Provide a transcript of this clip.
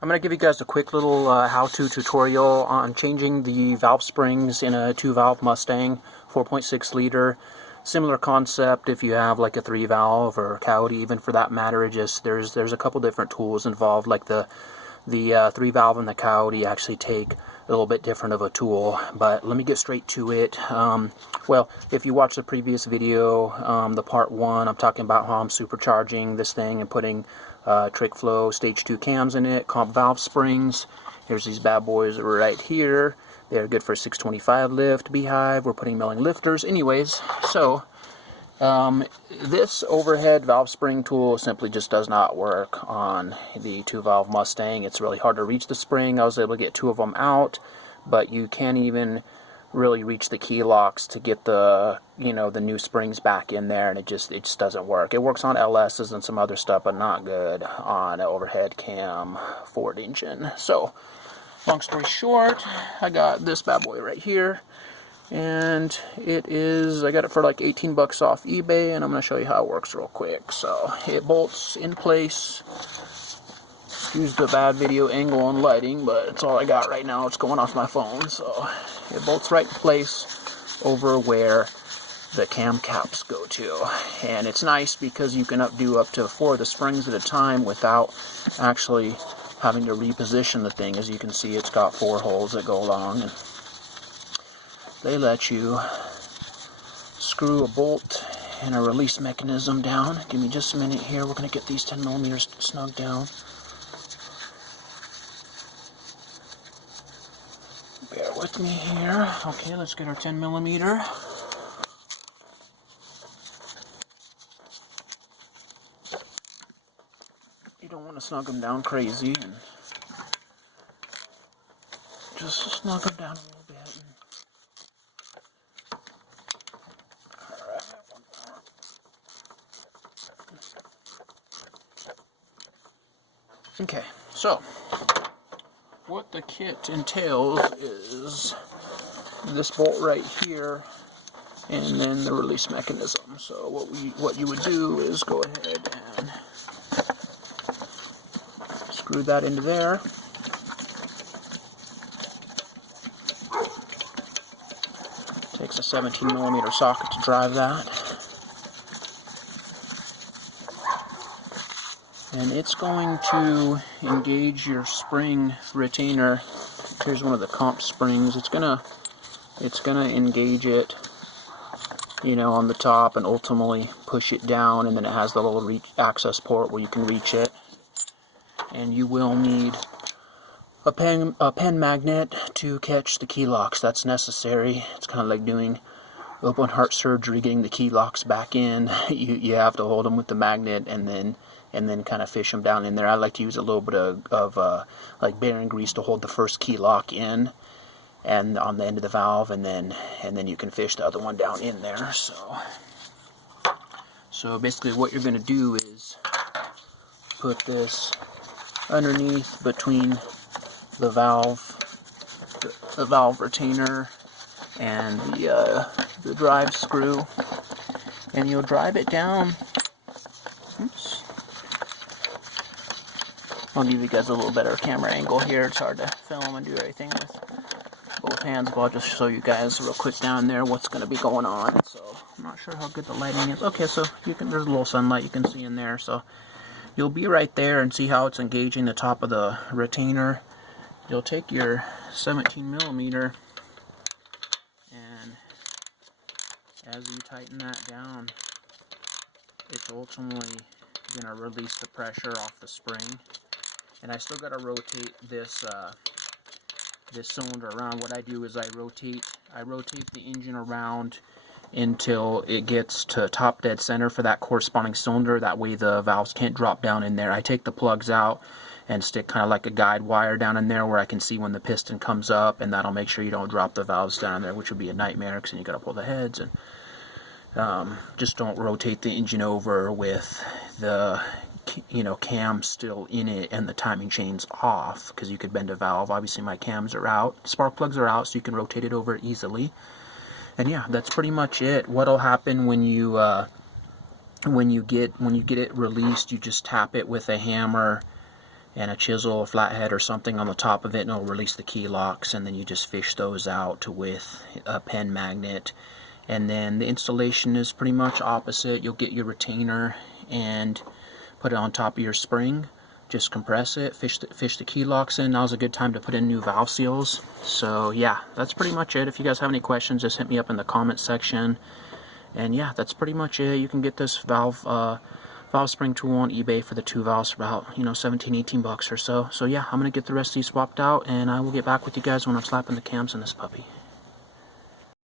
I'm going to give you guys a quick little how-to tutorial on changing the valve springs in a 2-valve Mustang 4.6 liter. Similar concept if you have like a 3-valve or a coyote, even for that matter. It just there's a couple different tools involved. Like the 3-valve and the coyote actually take a little bit different of a tool. But let me get straight to it. Well, if you watch the previous video, the part 1, I'm talking about how I'm supercharging this thing and putting trick flow stage 2 cams in it, comp valve springs. Here's these bad boys right here. They're good for 625 lift, beehive. We're putting milling lifters. Anyways, so this overhead valve spring tool simply just does not work on the 2-valve Mustang. It's really hard to reach the spring. I was able to get 2 of them out, but you can't even really reach the key locks to get the the new springs back in there, and it just doesn't work. It works on LS's and some other stuff, but not good on an overhead cam Ford engine. So long story short, I got this bad boy right here, and I got it for like 18 bucks off eBay, and I'm going to show you how it works real quick. So it bolts in place. Excuse the bad video angle and lighting, but it's all I got right now. It's going off my phone. So it bolts right in place over where the cam caps go to. And it's nice because you can do up to 4 of the springs at a time without actually having to reposition the thing. As you can see, it's got 4 holes that go along, and they let you screw a bolt and a release mechanism down. Give me just a minute here. We're going to get these 10 millimeters snug down. Bear with me here. Okay, let's get our 10 millimeter. You don't want to snug them down crazy, and just snug them down a little bit. Alright, one more. Okay, so what the kit entails is this bolt right here, and then the release mechanism. So what you would do is go ahead and screw that into there. Takes a 17 millimeter socket to drive that. And it's going to engage your spring retainer. Here's one of the comp springs. It's gonna engage it, on the top, and ultimately push it down, and then it has the little access port where you can reach it. And you will need a pen magnet to catch the key locks. That's necessary. It's kind of like doing open heart surgery, getting the key locks back in. You have to hold them with the magnet, and then kind of fish them down in there. I like to use a little bit of like bearing grease to hold the first key lock in, and on the end of the valve, and then you can fish the other one down in there. So basically, what you're going to do is put this underneath between the valve retainer and the drive screw, and you'll drive it down. Oops. I'll give you guys a little better camera angle here. It's hard to film and do everything with both hands, but I'll just show you guys real quick down there what's going to be going on. So I'm not sure how good the lighting is. Okay, so there's a little sunlight you can see in there. So you'll be right there and see how it's engaging the top of the retainer. You'll take your 17 millimeter, and as you tighten that down, it's ultimately going to release the pressure off the spring. And I still got to rotate this cylinder around. What I do is I rotate the engine around until it gets to top dead center for that corresponding cylinder. That way the valves can't drop down in there. I take the plugs out and stick kind of like a guide wire down in there where I can see when the piston comes up, and that'll make sure you don't drop the valves down in there, which would be a nightmare because then you got to pull the heads. And just don't rotate the engine over with the cam still in it and the timing chains off, because you could bend a valve. Obviously my cams are out, spark plugs are out, so you can rotate it over easily. And yeah, that's pretty much it. What'll happen when you get it released, you just tap it with a hammer and a chisel, a flathead or something on the top of it, and it'll release the key locks, and then you just fish those out with a pen magnet. And then the installation is pretty much opposite. You'll get your retainer and put it on top of your spring, just compress it, fish the key locks in. Now's a good time to put in new valve seals. So yeah, that's pretty much it. If you guys have any questions, just hit me up in the comment section. And yeah, that's pretty much it. You can get this valve spring tool on eBay for the 2 valves for about, you know, 17, 18 bucks or so. So yeah, I'm gonna get the rest of these swapped out, and I will get back with you guys when I'm slapping the cams on this puppy.